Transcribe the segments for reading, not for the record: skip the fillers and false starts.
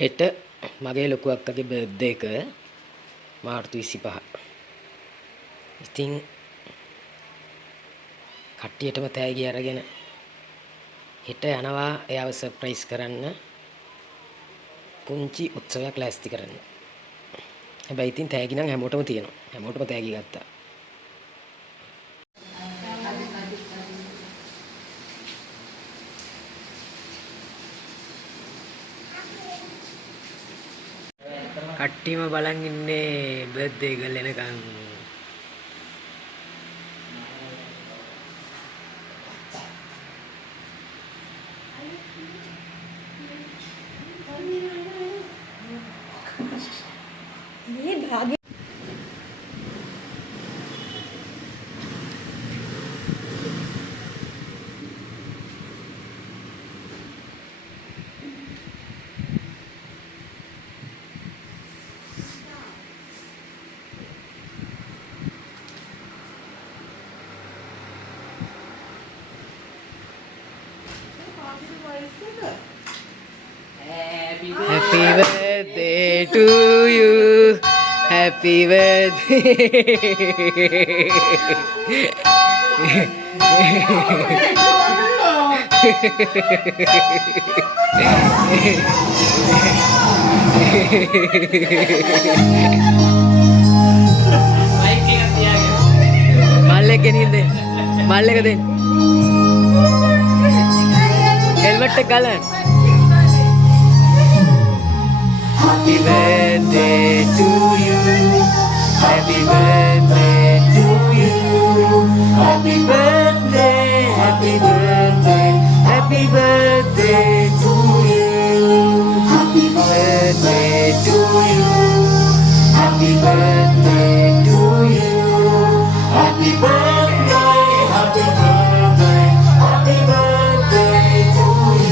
හෙට මගේ ලොකු අක්කගේ බර්ත්ඩේ එක මාර්තු 25. ඉතින් කට්ටියටම තෑගි අරගෙන හෙට යනවා එයාව සර්ප්‍රයිස් කරන්න පුංචි උත්සවයක් ලෑස්ති කරන්න. හැබැයි ඉතින් තෑගි නම් හැමෝටම තියෙනවා. හැමෝටම තෑගි ගත්තා. කට්ටියම බලන් ඉන්නේ බර්ත්ඩේ ගල් එනකන්. Happy birthday to you. Happy birthday. Malek ගෙනින් දෙන්න. මල්ලක දෙන්න. හෙල්මට් එක ගලන්න. Happy birthday to you. Happy birthday to you. Happy birthday, happy birthday, happy birthday to you. Happy birthday to you. Happy birthday to you. Happy birthday, happy birthday, happy birthday to you.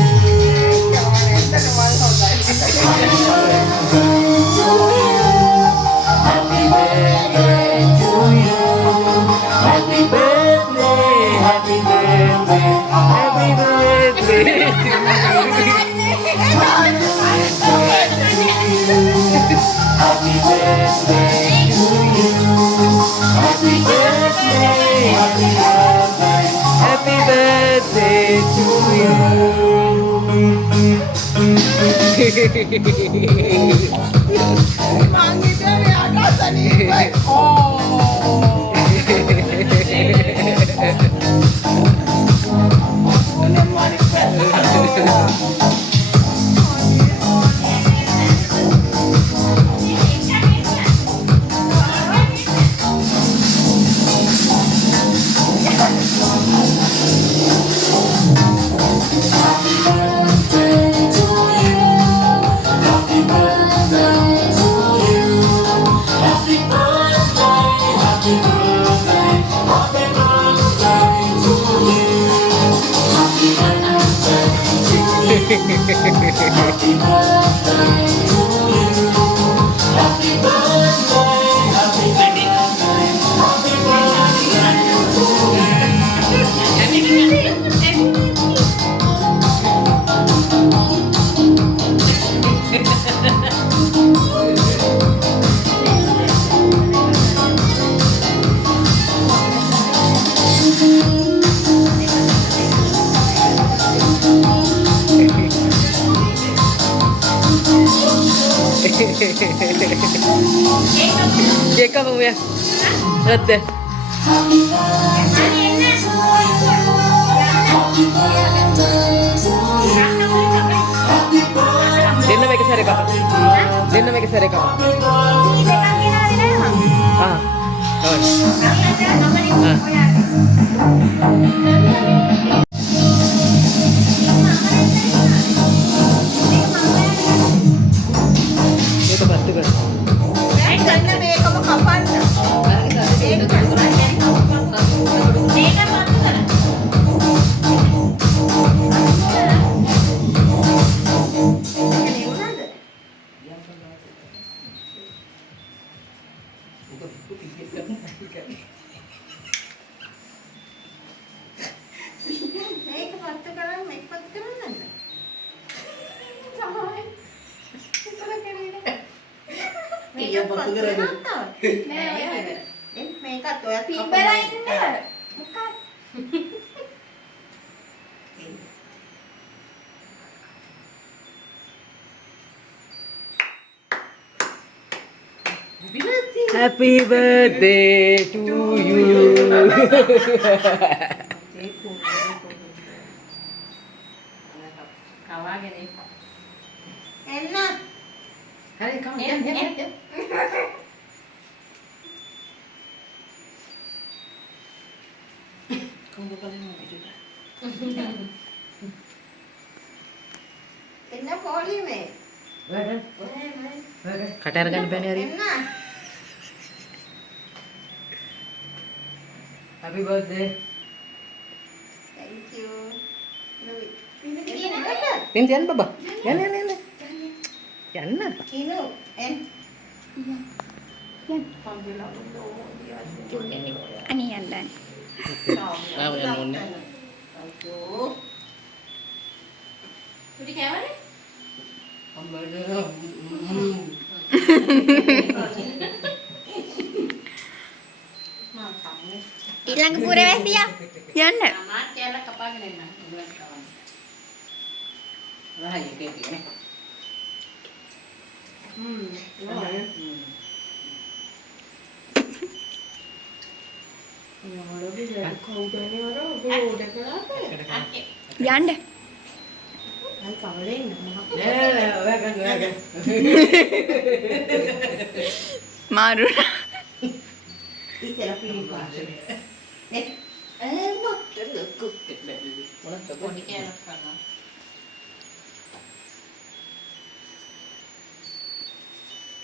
Cake apa ya? Ada. Dena make sare ka. Dena make sare ka. Ah. Itu batu kan. Iya bakal gara. Mereka tuh ya Tiba-tiba ini. Bukan. Happy birthday to you. Kawagin eh. enak. Kalian kamu diam. Kamu boleh ngomong juga. Enak boleh me. Katarkan pen hari. Enak. Happy birthday. Thank you. Ini ada. Pintian baba. Yan. Yan na. Kino. En. Ani yan dan. Udah noni. Aduh. Sudah kayak mana? Mantap nih. Ilang pura wes ya. Yan na. Amat ya lah kapan nih nah. Bulan kawan. Lah ya kayak gini. Yan na. Ay, kawaling. Vegan. Maru. Istilah pilih bahasa. Mau terlekuk.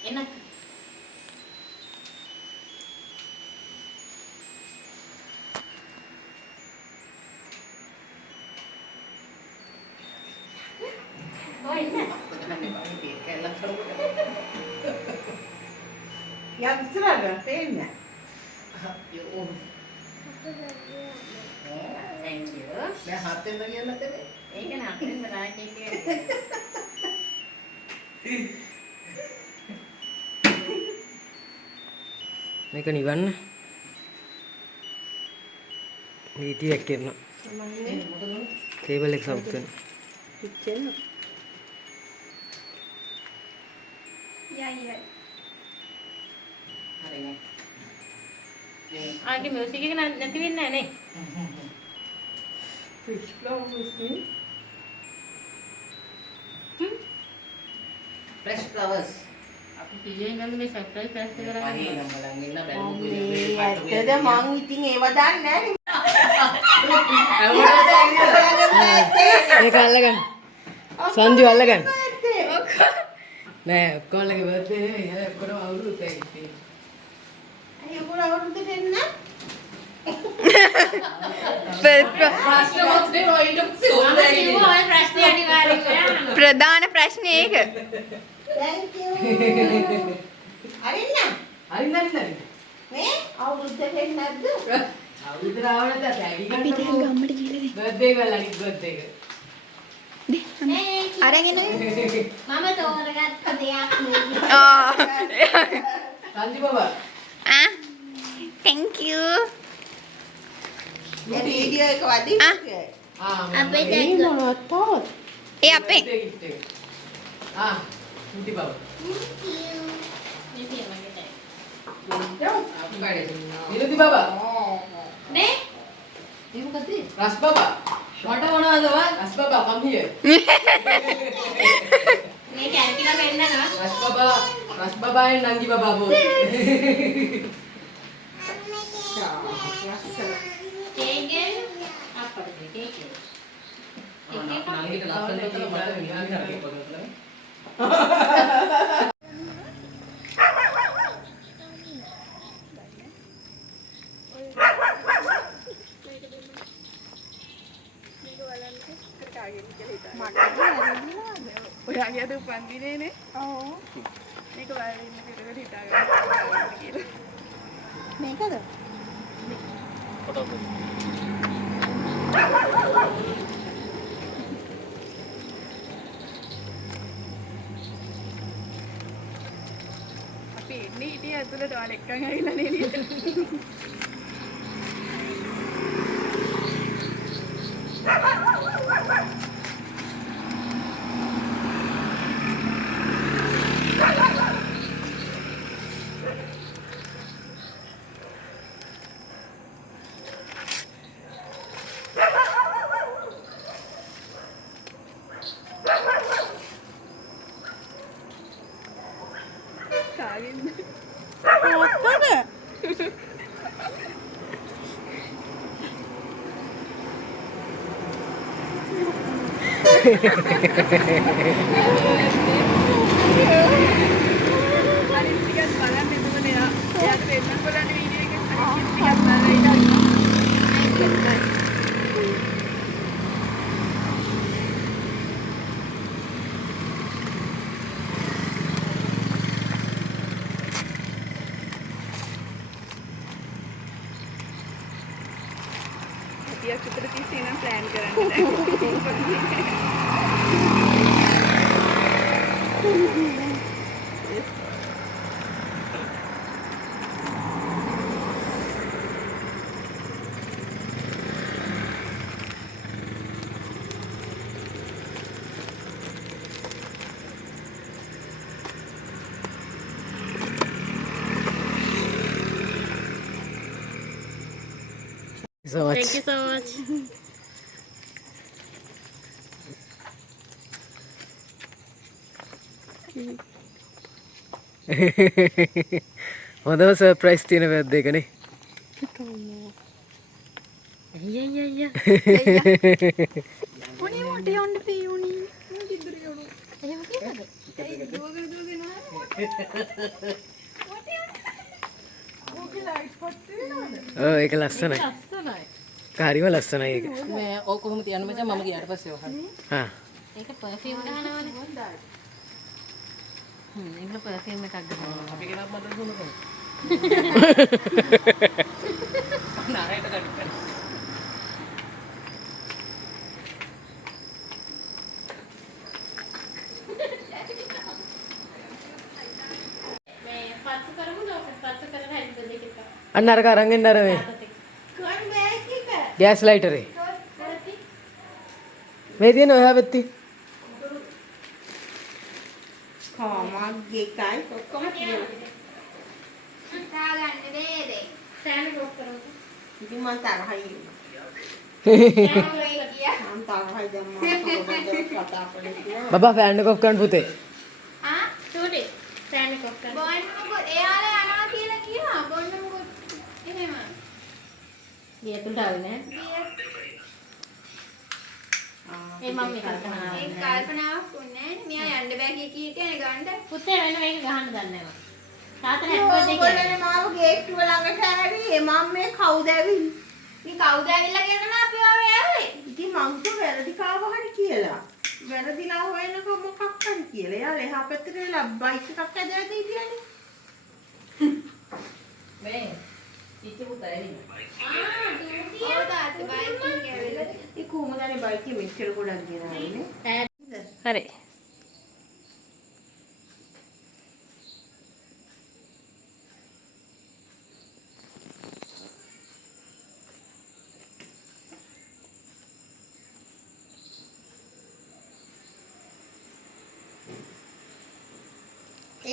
Enak. Oh, enak. Yang seragam tehnya. Thank you. Nah, hatin lagi anak tadi. Ini kan hampir berarti ke. Ini kan Iwan. Ini dia kena. Table ek sabtu. Kitchen. Ya, ya. Hari ini. आगे music के नती भी नहीं Fish flour with me. Fresh flowers. आपकी चीजें गंद में surprise करते Pagi nang malangin na pero Ada mau meeting ewadan nih. Eka alagan. Sanju alagan. Nah, kau lagi birthday ya, kau mau urut kayak Ayo pulang urut deh. प्रधान प्रश्न एक Thank you. Arina. Arina. Me? Urut deh nadu. Urut rawan ada tadi kan. अभी तो गम्मड़ गीले दे Birthday ka lagi birthday ka. दे आ रहे हैं ना Mama tuh orang kata aku. Sanju baba. ah thank you Jadi video ke wadi. Ah, apa Ini itu motor. apa gift. Ah, nanti baba. ini sih yang kita Aku kade. Ini nanti baba. deh Ibu kata. Ras baba. Mata mana ada baba? Ras baba, come here. ini kayak kita benda na Ras baba and Nanji baba both. cake apa sih cake Nanti kita lakukan itu mata ini lagi pagkakala. Orangnya depan gini nih. Oh. Ini kemarin video di tangan. Gila. Mereka tuh. අපි ඉන්නේ ඉතින් ඇතුළට ඔයාලා එක්කන් ඇවිල්ලා නේ එළියට. කාගෙන්ද? ඔත්තද? අනිත් ටිකක් බලන්න එතකොට එයාට දෙන්නත් බලන්න වීඩියෝ එකක් අනිත් ටිකක් බලන්න ටිකක් විතර තිස්සේ නම් ප්ලෑන් කරන්න So much. Thank you so much. හොඳම සර්ප්‍රයිස් තියෙන බර්ත්ඩේ එකනේ. අයියා. උණි මොට යන්න පී උණි මොකද ඉදර යනු එහෙම කියනද? ඒ දුවගෙන ඕකේ ලයිට් පත් වෙනවද ඔව් ඒක ලස්සනයි. ලස්සනයි. හරිම ලස්සනයි ඒක. මේ ඕක කොහොමද තියන්න මචං මම ගියාට පස්සේ ඔහල්. හා. ඒක පර්ෆියුම් ගහනවනේ. ඒක පර්ෆියුම් එකක් ගහනවා. අපි ගෙනත් මට දුන්න කොහොමද? නාරයට ගන්න. මේ පත්තු කරමුද? පත්තු කරලා හැදුවා දෙක එක. අන්න අරක අරන් එන්න අර මේ කොන් බෑග් එක. ගෑස් ලයිටරේ. මේ තියෙන ඔයා වෙත්ති. කොමග් එකයි ඔක්කොම තියෙනවා. තාගන්න වේදේ. සෑම ගොස් කරමු. ඉතින් මම තරහයි. සෑම වෙයි ගියා. මම තරහයි දැන් මම කතා කරලා බබා ෆෑන් එක ඔෆ් කරන්න පුතේ. ආ චූටි සෑම ගොස් කරමු. බොන්නකො එයාලා යනවා කියලා කියනවා. බොන්නකො එහෙම. ගියතුලට ආවේ නෑ. ඒ මම මේක ගහනවා. ඒ කල්පනාවක් උන්නේ නෑ. මෙයා යන්න බෑ කිය කීටේ ගන්න. පුතේ වෙන මේක ගහන්න දන්නේ නැහැ. තාත්තා හැප්පර්ඩේ කියන්නේ. ඕගොල්ලෝනේ මාව ගේට්ටුව ළඟට ඇවිත් මම මේ කවුද ඇවිල්ලා? මේ කවුද ඇවිල්ලා කියනවා අපි ආවේ ආවේ. ඉතින් මං කිව්වා වැරදි කාවහරි කියලා. වැරදිලා හොයනකො මොකක් හරි කියලා. එයාලා එහා පැත්තට වෙලා බයික් එකක් ඇදලා දීපියනේ. මේ ඉති පුතා එන්නේ. ඔව් තාත්තා බයික් එකේ ඇවිල්ලා. ඒ කොහමදනේ බයික් එකේ මෙච්චර ගොඩක් ගෙනාවේ? හරි.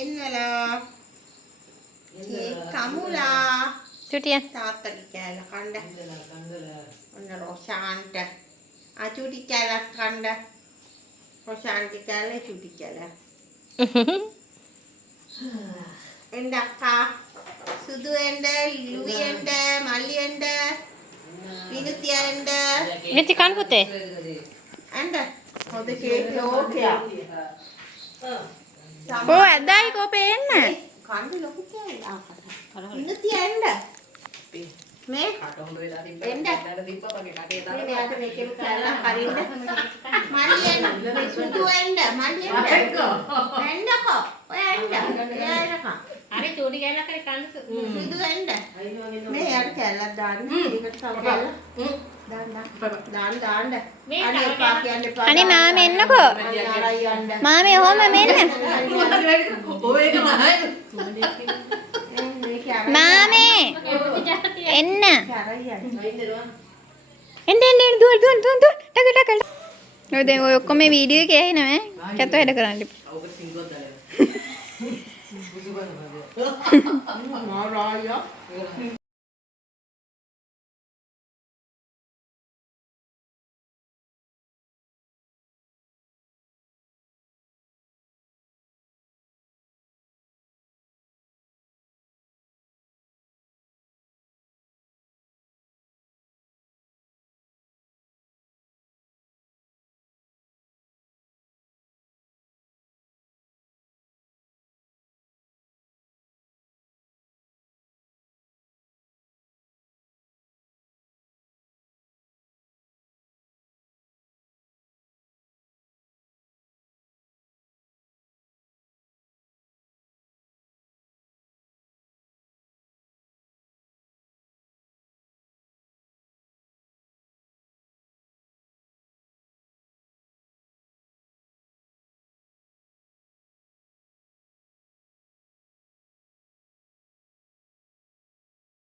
එන්නලා. ඒ කමුලා. චුටිය. තාත්තගේ කෑල්ල කණ්ඩ. ඔන්න රොෂාන්ට. චුටි කෑල්ලක් කණ්ඩ. රොෂාන්ගේ කෑල්ල චුටි කෑල්ල. එන්න අක්කා. සුදු එන්න, ලුවි එන්න, මල්ලි එන්න. විනුතිය එන්න. විති කන් පුතේ. එන්න. හොද කේක් ඕකේ. ඕ ඇදයි කෝ පේන්න කණ්ඩ ලොකු කෑල්ල. විනුතිය එන්න. මේ කාට හොඳ වෙලා තිබ්බා. එන්න. දැන් තිබ්බා මගේ කටේ දාලා. මේ මෙයාට මේකෙම කෑල්ලක් අරින්න. මල්ලි එන්න. සුදු එන්න. මල්ලි එන්න. එන්නකෝ. ඔය එන්න. එයා එනකම්. හරි චූටි ගෑනක් හරි කන්න සුදු එන්න. මේ යාට කෑල්ලක් දාන්න. ඒකට තව කෑල්ල. දාන්න. මේ අනේ තව එපා කියන්න එපා. අනේ මාම එන්නකෝ. අනේ ආරයි යන්න. මාමේ ඔහොම මෙන්න. ඔය එක මහයි. මේක ආරයි. මාමේ එන්න. ආරයි යන්න. එන්න දුවල් ටක ටක. ඔය දැන් ඔය ඔක්කොම මේ වීඩියෝ එකේ ඇහෙනව ඈ. කැත වැඩ කරන්න. ඔක සිංගුවක් දාලා. බුදුබණ ආරයි.